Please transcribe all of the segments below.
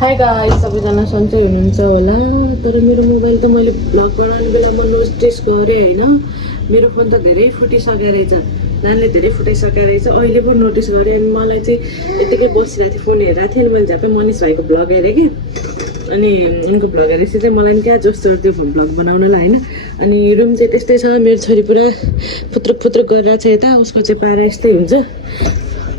High guys, सबैजना सन्चै हुनुहुन्छ होला। तर मेरो मोबाइल त मैले भ्लग बनाउने बेलामा नोटिस गरेँ होइन, मेरो फोन त धेरै फुटिसकेको रहेछ। नानीले धेरै फुटाइसकेको रहेछ, अहिले पो नोटिस गरेँ। अनि मलाई चाहिँ यत्तिकै बसिरहेको थिएँ, फोन हेरिरहेको थिएँ। अनि मैले झ्याप्पै मनिष भाइको भ्लग हेरेँ कि, अनि उनको भ्लग हेरेपछि चाहिँ मलाई पनि क्या जोस चढ्यो फोन भ्लग बनाउनलाई होइन। अनि रुम चाहिँ त्यस्तै छ, मेरो छोरी पुरा फुत्रुक फुत्रुक गरिरहेको छ यता, उसको चाहिँ पारा यस्तै हुन्छ।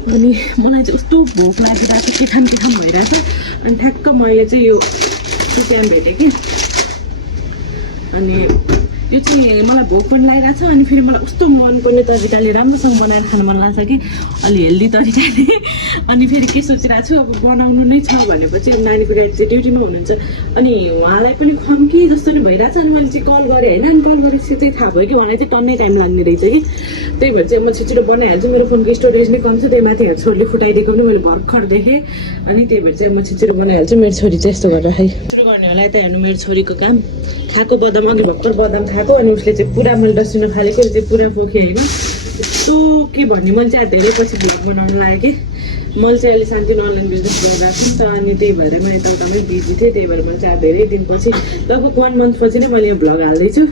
अनि मलाई चाहिँ कस्तो भोक लागिरहेको छ, किथाम भइरहेछ। अनि ठ्याक्क मैले चाहिँ यो सुप्याम भेटेँ कि, अनि यो चाहिँ मलाई भोक पनि लागिरहेको छ। अनि फेरि मलाई कस्तो मनपर्ने तरिकाले राम्रोसँग बनाएर खानु मन लाग्छ कि, अलि हेल्दी तरिकाले। अनि फेरि के सोचिरहेको छु, अब बनाउनु नै छ भनेपछि अब नानीको ड्याडी चाहिँ ड्युटीमा हुनुहुन्छ, अनि उहाँलाई पनि खुवाऊँ कि जस्तो नि भइरहेछ। अनि मैले चाहिँ कल गरेँ होइन, अनि कल गरेपछि चाहिँ थाहा भयो कि उहाँलाई चाहिँ टन्नै टाइम लाग्ने रहेछ कि। त्यही भएर चाहिँ म छिटो बनाइहाल्छु, मेरो फोनको स्टोरेज नै कम छ। त्यही माथि छोरीले फुटाइदिएको पनि मैले भर्खर देखेँ, अनि त्यही भएर चाहिँ म छिटो बनाइहाल्छु। मेरो छोरी चाहिँ यस्तो गरेर खाइ सुरु गर्ने होला। यता हेर्नु मेरो छोरीको काम, खाएको बदाम अघि भर्खर बदाम खाएको, अनि उसले चाहिँ पुरा मैले डस्टबिनमा फालेको चाहिँ पुरा पोखेँ होइन। यस्तो के भन्ने, मैले चाहिँ धेरै पछि भ्लग बनाउनु लाग्यो कि, मैले चाहिँ अहिले शान्तिमा अनलाइन बिजनेस गरिरहेको छु नि त। अनि त्यही भएर म यताउतामै बिजी थिएँ, त्यही भएर मैले चाहिँ धेरै दिनपछि लगभग 1 मन्थपछि नै मैले यो भ्लग हाल्दैछु।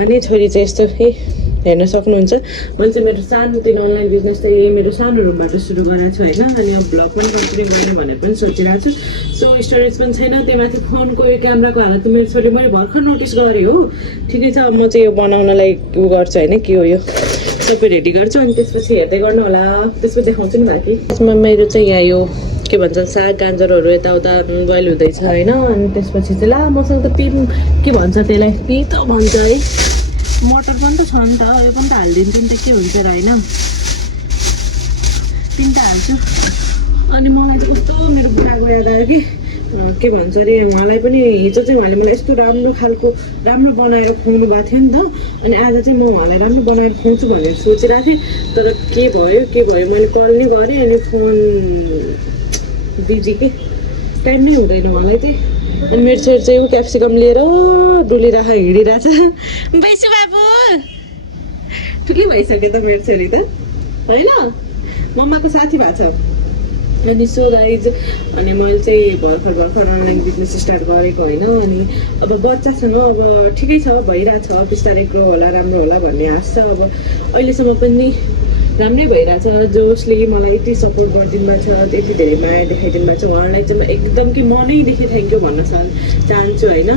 अनि छोरी चाहिँ यस्तो हेर्न सक्नुहुन्छ, मैले चाहिँ मेरो सानोतिनो अनलाइन बिजनेस चाहिँ मेरो सानो रुमबाट सुरु गरेको छु होइन। अनि अब भ्लग पनि कन्टिन्यू गर्ने भनेर पनि सोचिरहेको छु। सो स्टोरेज पनि छैन, त्यही माथि फोनको यो क्यामेराको हालत मेरो छोरीले मैले भर्खर नोटिस गरेँ हो। ठिकै छ, अब म चाहिँ यो बनाउनलाई उ गर्छु होइन, के हो यो सबै रेडी गर्छु, अनि त्यसपछि हेर्दै गर्नु होला। त्यसपछि देखाउँछु नि बाँकी। त्यसमा मेरो चाहिँ यहाँ यो के भन्छ साग गाजरहरू यताउता बोइल हुँदैछ होइन। अनि त्यसपछि चाहिँ ला मसँग त के भन्छ त्यसलाई, पितो भन्छ है। मटर पनि त छ नि त, यो पनि त हालिदिन्छु नि त, के हुन्छ र होइन। 3टा हाल्छु। अनि मलाई चाहिँ कस्तो मेरो बुढाको याद आयो कि, के भन्छ अरे उहाँलाई पनि हिजो चाहिँ उहाँले मलाई यस्तो राम्रो खालको राम्रो बनाएर खुवाउनु भएको थियो नि त। अनि आज चाहिँ म उहाँलाई राम्रो बनाएर खुवाउँछु भनेर सोचिरहेको थिएँ, तर के भयो मैले कल नै गरेँ, अनि फोन बिजी के टाइम नै हुँदैन उहाँलाई चाहिँ। अनि मेरो छोरी चाहिँ क्याप्सिकम लिएर डुलिरहेको हिँडिरहेछ। बैसु बाबु ठुलै भइसक्यो त मेरो छोरी त होइन, मम्माको साथी भएको छ। अनि सो गाइज, अनि मैले चाहिँ भर्खर अनलाइन बिजनेस स्टार्ट गरेको होइन। अनि अब बच्चासँग अब ठिकै छ, भइरहेछ, बिस्तारै ग्रो होला, राम्रो होला भन्ने आश छ। अब अहिलेसम्म पनि राम्रै भइरहेछ। जसले मलाई यति सपोर्ट गरिदिनु भएको छ, यति धेरै माया देखाइदिनु भएको छ, उहाँलाई चाहिँ म एकदम कि मनैदेखि थ्याङ्क यू भन्न चाहन्छु होइन।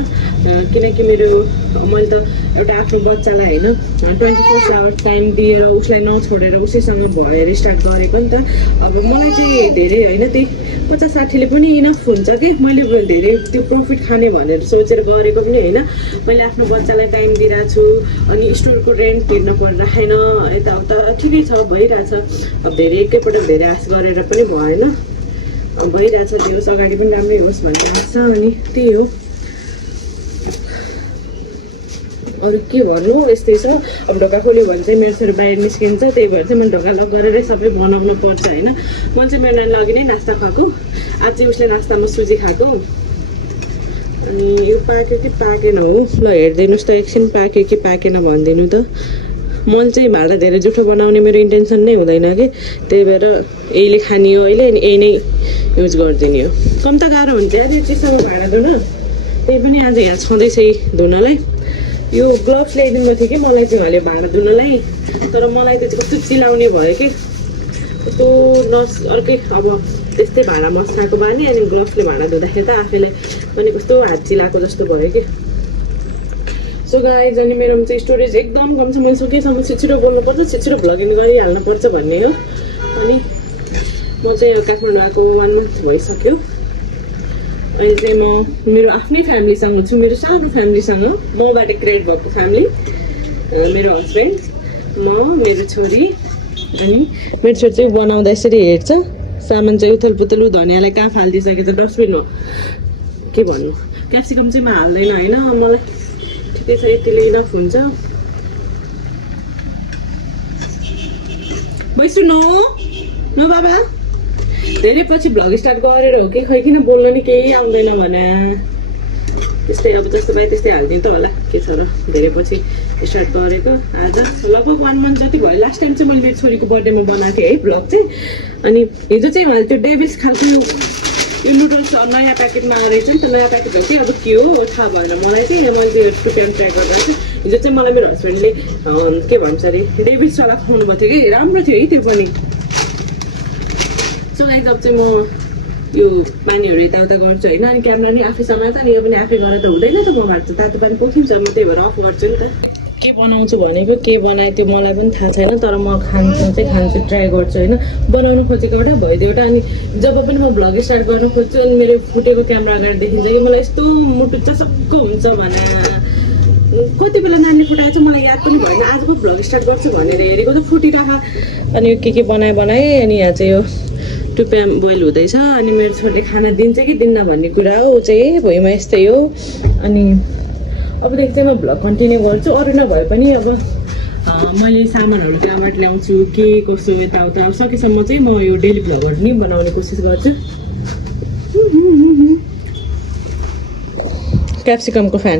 किनकि मैले त एउटा आफ्नो बच्चालाई होइन 24 आवर्स टाइम दिएर उसलाई नछोडेर उसैसँग भएर स्टार्ट गरेको नि त। अब मलाई चाहिँ धेरै होइन, त्यही 50-60ले पनि इनफ हुन्छ कि, मैले धेरै त्यो प्रफिट खाने भनेर सोचेर गरेको पनि होइन। मैले आफ्नो बच्चालाई टाइम दिइरहेको छु, अनि स्टोरको रेन्ट तिर्न परिरहेन, यताउता ठिकै छ, भइरहेछ। अब धेरै एकैपटक धेरै आश गरेर पनि भएन, भइरहेछ। त्यो अगाडि पनि राम्रै होस् भन्ने आश छ। अनि त्यही हो, अरू के भन्नु, यस्तै छ। अब ढोका खोल्यो भने चाहिँ मेरो छोरी बाहिर निस्किन्छ, त्यही भएर चाहिँ मैले ढोका लक गरेरै सबै बनाउनु पर्छ होइन। मैले चाहिँ मेरो नानीले अघि नै नास्ता खुवाएको, आज चाहिँ उसले नास्तामा सुजी खाएको। अनि यो पाक्यो कि पाकेन हो, ल हेरिदिनुहोस् त एकछिन, पाक्यो कि पाकेन भनिदिनु त। मैले चाहिँ भाँडा धेरै जुठो बनाउने मेरो इन्टेन्सन नै हुँदैन कि, त्यही भएर यहीले खाने हो अहिले, अनि यही नै युज गरिदिने हो। कम त गाह्रो हुन्छ यार यो चिसोमा भाँडा धुन, त्यही पनि आज यहाँ छँदैछ धुनलाई। यो ग्लोभ्स ल्याइदिनु भएको थियो कि मलाई चाहिँ उहाँले भाँडा धुनलाई, तर मलाई त्यो चाहिँ कस्तो चिलाउने भयो कि, कस्तो अर्कै अब त्यस्तै भाँडा मस्काएको बानी, अनि ग्लोभ्सले भाँडा धुँदाखेरि त आफैलाई पनि कस्तो हात चिलाएको जस्तो भयो कि। सो गाइज, अनि मेरोमा चाहिँ स्टोरेज एकदम कम छ। मैले सकेसम्म छिटो बोल्नुपर्छ, छिटो भ्लगिङ गरिहाल्नुपर्छ भन्ने हो। अनि म चाहिँ काठमाडौँ आएको 1 मन्थ भइसक्यो। अहिले चाहिँ म मेरो आफ्नै फ्यामिलीसँग छु, मेरो सानो फ्यामिलीसँग, मबाट क्रिएट भएको फ्यामिली, मेरो हस्बेन्ड, म, मेरो छोरी। अनि मेरो छोरी चाहिँ बनाउँदा यसरी हेर्छ, सामान चाहिँ उथल पुथल धनियाँलाई कहाँ फालिदिइसकेको छ, डस्टबिन हो के भन्नु। क्याप्सिकम चाहिँ म हाल्दैन होइन, मलाई ठिकै छ, यतिले इनफ हुन्छ। बैसु न बाबा, धेरै पछि भ्लग स्टार्ट गरेर हो कि, खै किन बोल्नु नि केही आउँदैन भने त्यस्तै, अब जस्तो पाए त्यस्तै हालिदिउँ त होला, के छ र। धेरै पछि स्टार्ट गरेको, आज लगभग 1 मन्थ जति भयो। लास्ट टाइम चाहिँ मैले मेरो छोरीको बर्थडेमा बनाएको थिएँ है भ्लग चाहिँ। अनि हिजो चाहिँ उहाँले त्यो डेभिस खालको यो नुडल्स नयाँ प्याकेटमा रहेछ नि त, नयाँ प्याकेट हो कि अब के हो थाहा भएन मलाई चाहिँ। मैले त्यो टुप्याम ट्राई गर्दा चाहिँ हिजो चाहिँ मलाई मेरो हस्बेन्डले के भन्छ अरे डेभिड सलाद खुवाउनु भएको थियो कि राम्रो थियो है त्यो पनि। सो गाइस अब चाहिँ म यो पानीहरू यताउता गर्छु होइन, अनि क्यामेरा नि आफै समात नि, यो पनि आफै गरेर त हुँदैन त, मबाट त तातो पानी पोखिन्छ, म त्यही भएर अफ गर्छु नि त। के बनाउँछु भनेको के बनाएँ त्यो मलाई पनि थाहा छैन, तर म खान्छु ट्राई गर्छु होइन। बनाउनु खोजेको एउटा भइदियो एउटा, अनि जब पनि म भ्लग स्टार्ट गर्नु खोज्छु अनि मेरो फुटेको क्यामेरा अगाडि देखिन्छ कि मलाई यस्तो मुटु चसक्क हुन्छ भने कति बेला नानी फुटाएछ मलाई याद पनि भएन। आजको भ्लग स्टार्ट गर्छु भनेर हेरेको त फुटिरह। अनि यो के बनाएँ अनि यहाँ चाहिँ यो टुप्याम बोइल हुँदैछ, अनि मेरो छोरीले खाना दिन्छ कि दिन्न भन्ने कुरा हो, ऊ चाहिँ भुइँमा यस्तै हो। अनि अबदेखि चाहिँ म भ्लग कन्टिन्यू गर्छु, अरू नभए पनि अब मैले सामानहरू कहाँबाट ल्याउँछु के कसो यताउता अब सकेसम्म चाहिँ म यो डेली भ्लगहरू नि बनाउने कोसिस गर्छु। क्याप्सिकमको फ्यान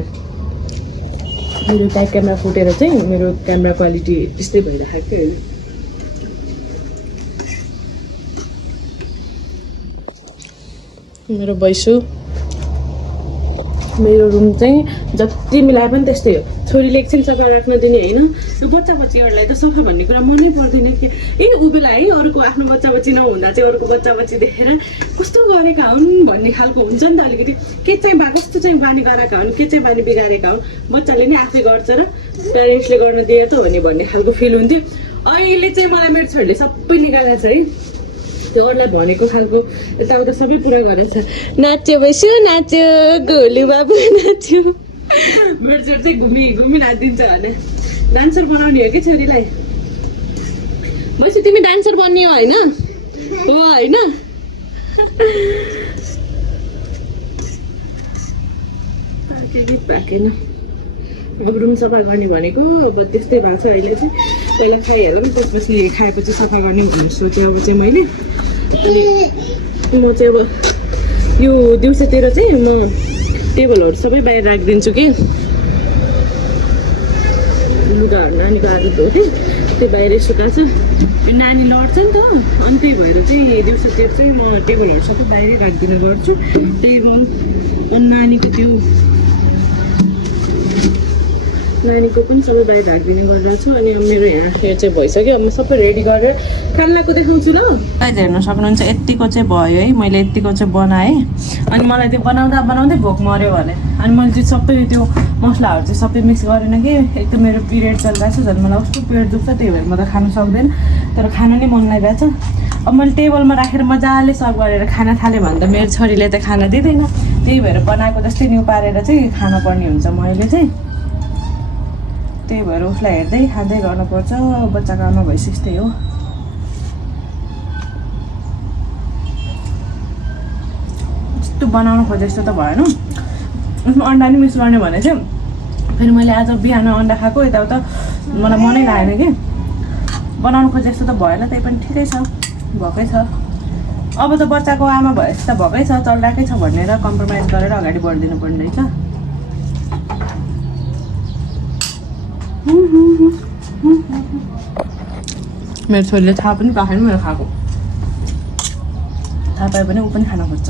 मेरो ब्याक क्यामेरा फुटेर चाहिँ मेरो क्यामेरा क्वालिटी त्यस्तै भइरहेको थियो होइन। मेरो बैसु मेरो रुम चाहिँ जति मिलाए पनि त्यस्तै हो। छोरीले एकछिन सफा राख्न दिने होइन, यो बच्चा बच्चीहरूलाई त सफा भन्ने कुरा मनै पर्दैन कि ऊ बेला है अरूको आफ्नो बच्चा बच्ची नहुँदा चाहिँ अरूको बच्चा बच्ची देखेर कस्तो गरेका हुन् भन्ने खालको हुन्छ नि त अलिकति। के चाहिँ कस्तो चाहिँ बानी गराएका हुन्, के चाहिँ बानी बिगारेका हुन्, बच्चाले नि आफै गर्छ र प्यारेन्ट्सले गर्न दिए त हो नि भन्ने खालको फिल हुन्थ्यो। अहिले चाहिँ मलाई मेरो छोरीले सबै निकालेको छ है, त्यो अरूलाई भनेको खालको यताउता सबै पुरा गरेछ। नाच्यो बैसु नाच्यो, गोलु बाबु नाच्यो। मेरो छोरी चाहिँ घुमी नाचिदिन्छ भने डान्सर बनाउने हो कि छोरीलाई। बैसु तिमी डान्सर बन्ने हो होइन? हो होइन? पाकेन। अब रुम सफा गर्ने भनेको अब त्यस्तै भएको छ अहिले चाहिँ। पहिला खाइहालौँ त्यसपछि खाएपछि सफा गर्ने भनेर सोचेँ अब चाहिँ मैले। अनि म चाहिँ अब यो दिउँसोतिर चाहिँ म टेबलहरू सबै बाहिर राखिदिन्छु कि लुगाहरू नानीको आदत हो कि त्यो बाहिरै सुकाएको छ। यो नानी लड्छ नि त, अनि त्यही भएर चाहिँ दिउँसोतिर चाहिँ म टेबलहरू सबै बाहिरै राखिदिने गर्छु। टेबल अनि नानीको पनि सबै बाहिर राखिदिने गरेर छु। अनि मेरो यहाँ यो चाहिँ भइसक्यो, अब म सबै रेडी गरेर खानाको देखाउँछु ल। गाइस हेर्न सक्नुहुन्छ यत्तिको चाहिँ भयो है, मैले यत्तिको चाहिँ बनाएँ। अनि मलाई त्यो बनाउँदै भोक मऱ्यो भने अनि मैले चाहिँ सबै त्यो मसलाहरू चाहिँ सबै मिक्स गरेन कि, एक त मेरो पिरियड चलिरहेको छ, झन् मलाई कस्तो पेट दुख्छ, त्यही भएर म त खानु सक्दैन, तर खाना नै मन लागिरहेछ। अब मैले टेबलमा राखेर मजाले सर्भ गरेर खाना थालेँ भने त मेरो छोरीले त खाना दिँदैन, त्यही भएर बनाएको जस्तै न्यु पारेर चाहिँ खानुपर्ने हुन्छ मैले चाहिँ। त्यही भएर उसलाई हेर्दै खाँदै गर्नुपर्छ, बच्चाको आमा भएपछि यस्तै हो। यस्तो बनाउनु खोजे जस्तो त भएन, उसमा अन्डा नि मिक्स गर्ने भने चाहिँ फेरि मैले आज बिहान अन्डा खाएको यताउता मलाई मनै लागेन कि, बनाउनु खोजे जस्तो त भएन, त्यही पनि ठिकै छ, भएकै छ। अब त बच्चाको आमा भएपछि त भएकै छ, चलिरहेकै छ भनेर कम्प्रोमाइज गरेर अगाडि बढिदिनु पर्ने रहेछ। मेरो छोरीले थाहा पनि पाएन मेरो खाएको, थाहा पायो भने ऊ पनि खान खोज्छ।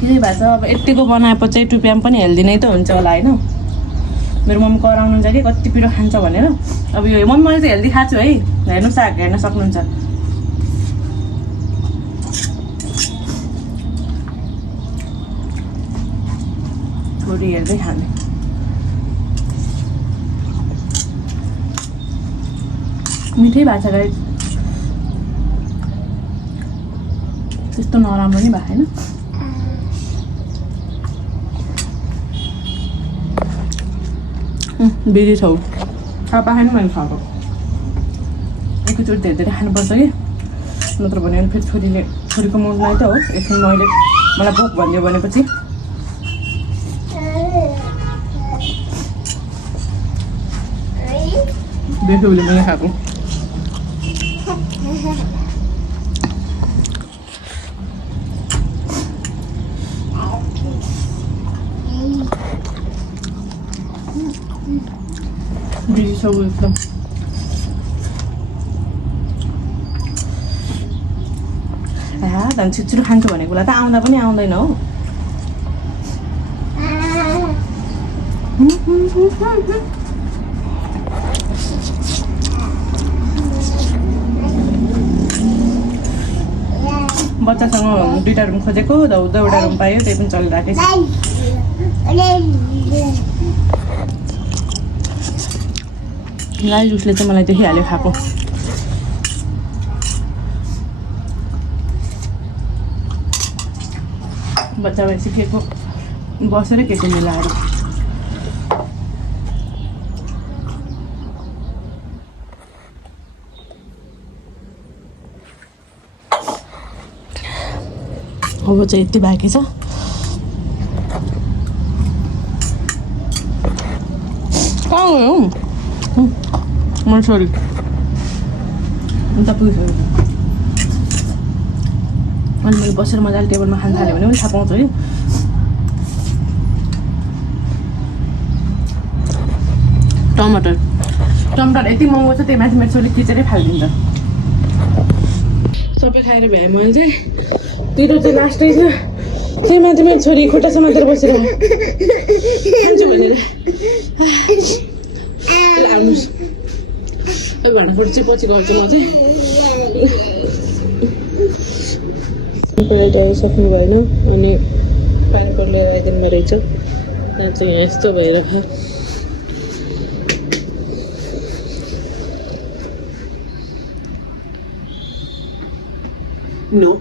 त्यही भएर अब यत्तिको बनाएपछि चाहिँ टुप्याम पनि हेल्दी नै त हुन्छ होला होइन। मेरो मम्मी कराउनुहुन्छ कि कति पिरो खान्छ भनेर। अब यो मम्मी मैले चाहिँ हेल्दी खाएको छु है, हेर्नुहोस् हेर्न सक्नुहुन्छ। छोरी हेर्दै खाने। मिठै भएको छ गाइस, त्यस्तो नराम्रो नि भएको होइन। बिजी छौ थाहा पाएन मैले खाएको, एकैचोटि धेरै धेरै खानुपर्छ कि, नत्र भने फेरि छोरीको मुडलाई त हो। एकछिन मलाई भोक भनिदियो भनेपछि बेसुले मैले खाएको। बिजी छौ एकदम। झन् छिटो खान्छु भनेको बेला त आउँदा पनि आउँदैन हो बच्चासँग 2टा रुम खोजेको धौधो एउटा रुम पायो त्यही पनि चलिरहेकै छ गाई उसले चाहिँ मलाई देखिहाल्यो खाएको बच्चा भए सिकेको बसेर के को मिलाएर अब चाहिँ यति बाँकी छ कहाँ गयो म सरी अन्त पुगिसक्यो अनि मैले बसेर मजाले टेबलमा खान थाल्यो भने पनि थाहा पाउँछु है टमाटर यति महँगो छ त्यही माथि मेरो छोरीले किचेरै फालिदिन्छ सबै खाएर भ्याएँ मैले चाहिँ तिरो चाहिँ लास्टै छ त्यही माथि मेरो छोरी खुट्टा समातेर बसेर खान्छु भनेर आउनुहोस् भाँडाफोट चाहिँ पछि गर्छु म चाहिँ पराइटा सक्नु भएन अनि पाइनाएप्पल लिएर आइदिनु रहेछ यहाँ चाहिँ यहाँ यस्तो भइरहेको No.